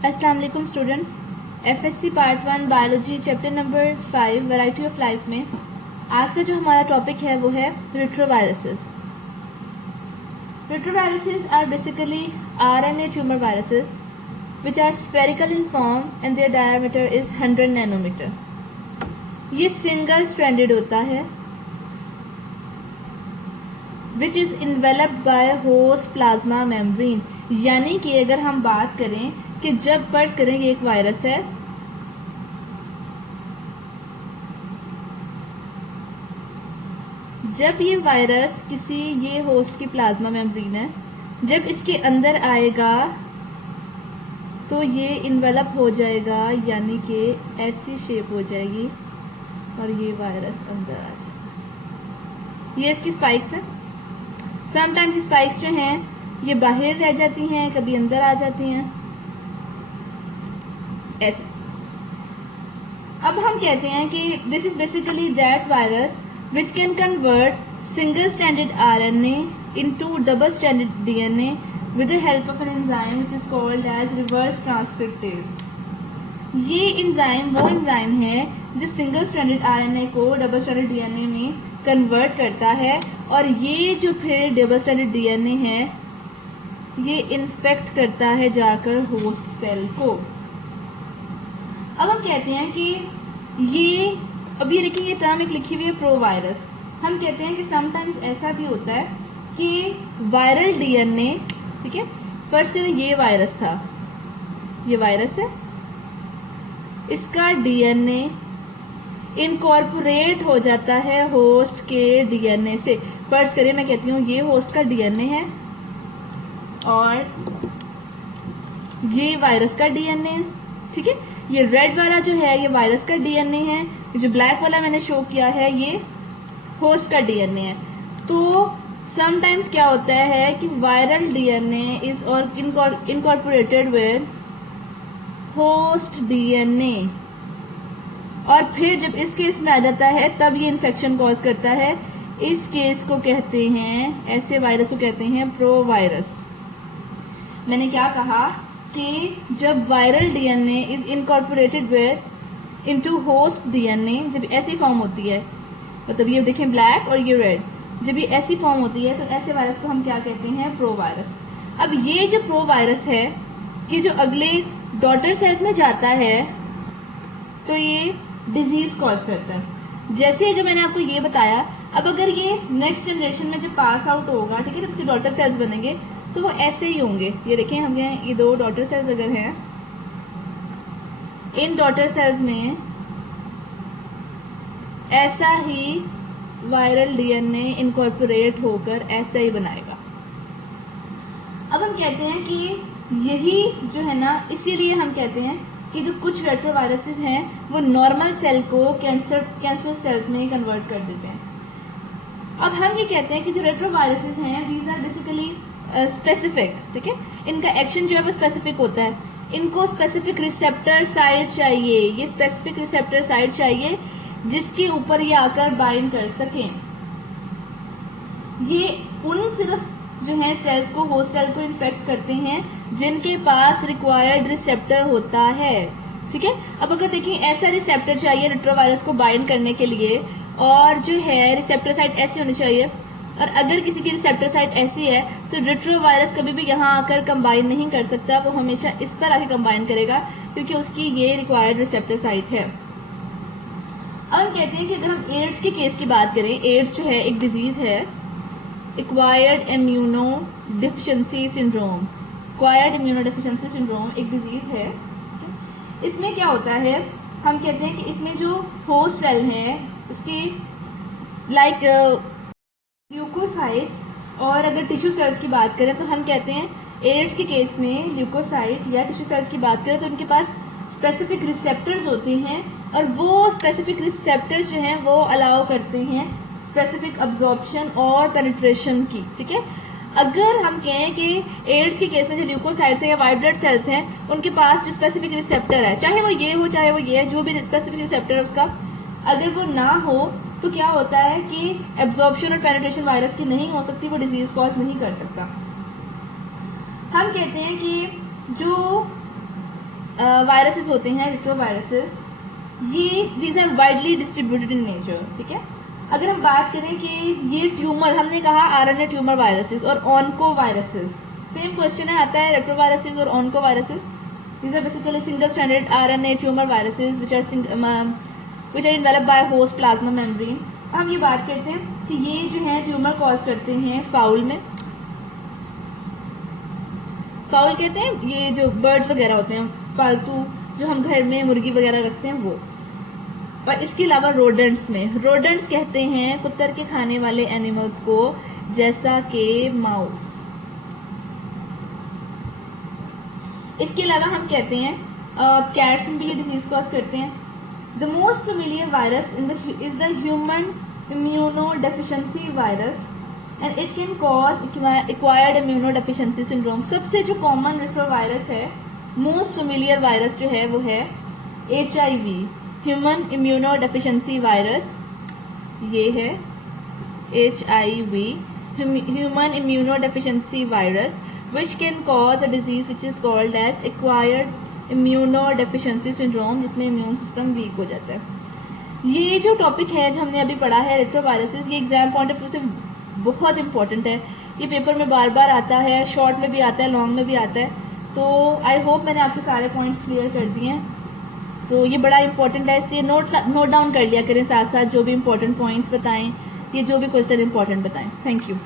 अस्सलाम वालेकुम students. FSc part 1 biology chapter number 5 variety of life में आज का जो हमारा टॉपिक है वो है retroviruses. Retroviruses are basically RNA tumour viruses which are spherical in form and their diameter is 100 nanometre. ये सिंगल स्ट्रैंडेड होता है which is enveloped by host plasma membrane. यानी कि अगर हम बात करें कि जब फर्ज करें ये एक वायरस है, जब ये वायरस किसी ये होस्ट की प्लाज्मा मेम्ब्रेन है, जब इसके अंदर आएगा तो ये इन्वेलप हो जाएगा, यानी कि ऐसी शेप हो जाएगी और ये वायरस अंदर आ जाएगा। ये इसकी स्पाइक्स है। समटाइम्स स्पाइक्स जो हैं ये बाहर रह जाती हैं, कभी अंदर आ जाती हैं ऐसे। अब हम कहते हैं कि this is basically that virus which can convert single stranded RNA into double stranded DNA with the help of an enzyme which is called as reverse transcriptase। ये एंजाइम वो एंजाइम है जो सिंगल स्ट्रैंडेड आरएनए को double stranded DNA में convert करता है, और ये जो फिर डबल स्ट्रैंडेड डीएनए है ये इन्फेक्ट करता है जाकर होस्ट सेल को। अब हम कहते हैं कि ये, अब ये देखिए ये टर्म एक लिखी हुई है प्रो वायरस। हम कहते हैं कि समटाइम्स ऐसा भी होता है कि वायरल डीएनए, ठीक है, फर्स्ट करें ये वायरस था, ये वायरस है, इसका डीएनए इनकॉर्पोरेट हो जाता है होस्ट के डीएनए से। फर्स्ट करें मैं कहती हूँ ये होस्ट का डीएनए है और ये वायरस का डीएनए है, ठीक है। ये रेड वाला जो है ये वायरस का डीएनए है, जो ब्लैक वाला मैंने शो किया है ये होस्ट का डीएनए है। तो समटाइम्स क्या होता है कि वायरल डीएनए इज और इनकॉर्पोरेटेड विद होस्ट डीएनए, और फिर जब इस केस में आ जाता है तब ये इन्फेक्शन कॉज करता है। इस केस को कहते हैं, ऐसे वायरस को कहते हैं प्रो वायरस। मैंने क्या कहा कि जब viral DNA is incorporated with into host DNA, जब ऐसी फॉर्म होती है, मतलब ये देखें ब्लैक और ये रेड, जब ये ऐसी फॉर्म होती है तो ऐसे वायरस को हम क्या कहते हैं, प्रो वायरस। अब ये जो प्रो वायरस है ये जो अगले डॉटर सेल्स में जाता है तो ये डिजीज कॉज करता है। जैसे अगर मैंने आपको ये बताया, अब अगर ये नेक्स्ट जनरेशन में जब पास आउट होगा, ठीक है, जब उसके डॉटर सेल्स बनेंगे तो वो ऐसे ही होंगे। ये देखें हम ये दो डॉटर सेल्स अगर हैं, इन डॉटर सेल्स में ऐसा ही वायरल डीएनए इनकॉर्पोरेट होकर ऐसा ही बनाएगा। अब हम कहते हैं कि यही जो है ना, इसीलिए हम कहते हैं कि जो कुछ रेट्रोवायरसेस हैं वो नॉर्मल सेल को कैंसर सेल्स में कन्वर्ट कर देते हैं। अब हम ये कहते हैं कि जो रेट्रोवायरसेस हैं दीज आर बेसिकली स्पेसिफिक, ठीक है, इनका एक्शन जो है वो स्पेसिफिक होता है। इनको स्पेसिफिक रिसेप्टर साइट चाहिए, ये स्पेसिफिक रिसेप्टर साइट चाहिए जिसके ऊपर ये आकर बाइंड कर सकें। ये उन सिर्फ जो है सेल्स को, होस्ट सेल को इन्फेक्ट करते हैं जिनके पास रिक्वायर्ड रिसेप्टर होता है, ठीक है। अब अगर देखें ऐसा रिसेप्टर चाहिए रेट्रोवायरस को बाइंड करने के लिए, और जो है रिसेप्टर साइट ऐसी होनी चाहिए, और अगर किसी की रिसेप्टर साइट ऐसी है तो रेट्रोवायरस कभी भी यहाँ आकर कंबाइन नहीं कर सकता, वो हमेशा इस पर आके कंबाइन करेगा क्योंकि उसकी ये रिक्वायर्ड रिसेप्टर साइट है। अब हम कहते हैं कि अगर हम एड्स के केस की बात करें, एड्स जो है एक डिजीज है, acquired immuno deficiency syndrome. Acquired immuno deficiency syndrome एक डिजीज है। इसमें क्या होता है, हम कहते हैं कि इसमें जो होस्ट सेल है उसकी लाइक ल्यूकोसाइट्स, और अगर टिश्यू सेल्स की बात करें तो हम कहते हैं एड्स के केस में ल्यूकोसाइट या टिश्यू सेल्स की बात करें तो उनके पास स्पेसिफिक रिसेप्टर्स होते हैं, और वो स्पेसिफिक रिसेप्टर्स जो हैं वो अलाउ करते हैं स्पेसिफिक अब्जॉर्प्शन और पेनिट्रेशन की, ठीक है। अगर हम कहें कि एड्स के केस में जो ल्यूकोसाइट्स हैं या वाइट ब्लड सेल्स हैं उनके पास जो स्पेसिफिक रिसेप्टर है, चाहे वो ये हो चाहे वो ये है, जो भी स्पेसिफिक रिसेप्टर है उसका अगर वो ना हो तो क्या होता है कि एब्जॉर्प्शन और पेनिट्रेशन वायरस की नहीं हो सकती, वो डिजीज कॉज नहीं कर सकता। हम कहते हैं कि जो वायरसेस होते हैं, रेट्रोवायरसेस, ये these are widely distributed in nature, ठीक है। अगर हम बात करें कि ये ट्यूमर, हमने कहा आरएनए ट्यूमर वायरसेस और ऑन्को वायरसेस, सेम क्वेश्चन है, आता है रेट्रोवायरसेस और onco viruses. These are basically single-stranded RNA tumor viruses which are developed by host plasma membrane। हम ये बात करते हैं कि ये जो है ट्यूमर कॉज करते हैं फाउल में। फाउल कहते हैं ये जो बर्ड्स वगैरह होते हैं, पालतू जो हम घर में मुर्गी वगैरह रखते हैं वो। और इसके अलावा रोडेंट्स में, रोडेंट्स कहते हैं कुत्तर के खाने वाले एनिमल्स को, जैसा कि माउस। इसके अलावा हम कहते हैं कैट्स में भी ये डिजीज कॉज करते हैं। The most familiar virus is the human immunodeficiency virus and it can cause acquired immunodeficiency syndrome. सबसे जो कॉमन रेट्रोवायरस है, मोस्ट फेमिलियर वायरस जो है वो है HIV, ह्यूमन इम्यूनोडेफिशिएंसी वायरस। ये है HIV, human immunodeficiency virus, which can cause a disease which is called as acquired immunodeficiency syndrome, जिसमें इम्यून सिस्टम वीक हो जाता है। ये जो टॉपिक है जो हमने अभी पढ़ा है रेट्रोवायरसेस, ये एग्जाम पॉइंट ऑफ व्यू से बहुत इंपॉर्टेंट है। ये पेपर में बार बार आता है, शॉर्ट में भी आता है, लॉन्ग में भी आता है। तो आई होप मैंने आपके सारे पॉइंट्स क्लियर कर दिए हैं। तो ये बड़ा इंपॉर्टेंट है, इसलिए नोट डाउन कर लिया करें साथ साथ जो भी इंपॉर्टेंट पॉइंट्स बताएं, ये जो भी क्वेश्चन इंपॉर्टेंट बताएं। Thank you.